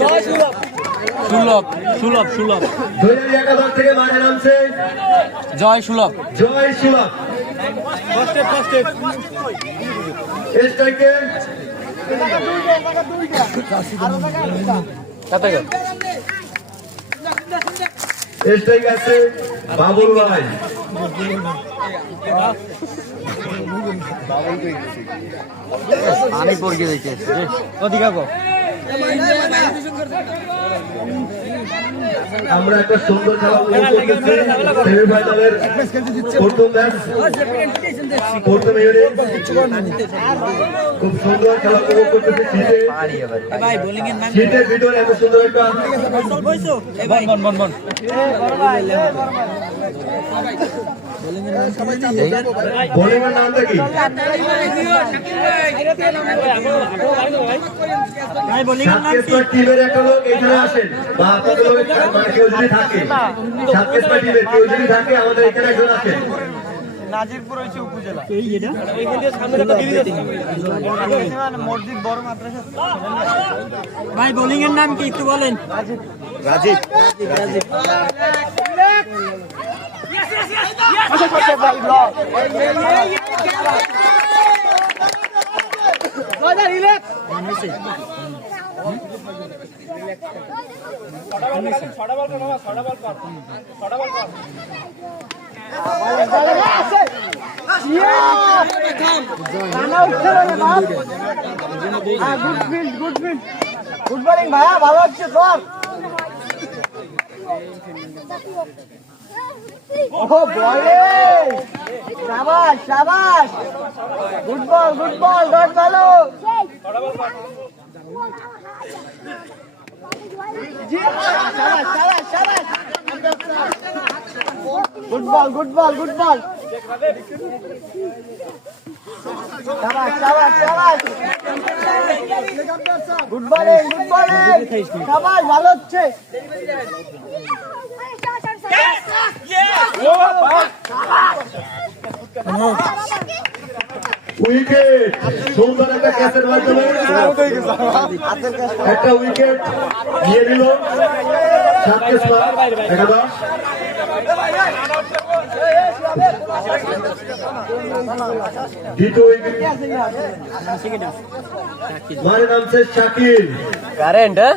সুলভ। সুলভ সুলভ একাদশ থেকে মাঠে নামছে। জয় সুলভ। জয় সুলভ। স্ট্রাইক আছে বাবুল ভাই আমি পড়কে দেখে ওদিকে গো আমরা একটা সুন্দর খেলা উপভোগ সেমিফাইনালের প্রথম ম্যাচ প্রথম ইউনিট খুব সুন্দর খেলা উপভোগ করতেছি শীতে। ভাই বোলিং এর নাম শীতের ভিতরে এত সুন্দর একটা বন বন বন বন বোলিং এর নামটা কি ভাই বোলিং এর নাম সাতকেশ্বর টিমের একটা লোক এখানে আসেন। বা আপনাদের লোক মানে কেউ যদি থাকে সাতকেশ্বর টিমের কেউ যদি থাকে আমাদের এখানে একজন আছেন। নাজিরপুর হচ্ছে উপজেলা। এই এটা? মসজিদ বড় মাদ্রাসা ভাই বোলিং এর নাম কি? একটু বলেন। Rajiv. Good field good field good bowling ভাইয়া ভালো হচ্ছে তোর ও বলে সাবাস সাবাস! Good ball good ball dot ভালো! Good ball good ball good ball! Good bowling good bowling সাবাস, ভালো হচ্ছে! উইকেট সুন্দর একটা মানে নামছে শাকিল। কারেন্ট হ্যাঁ?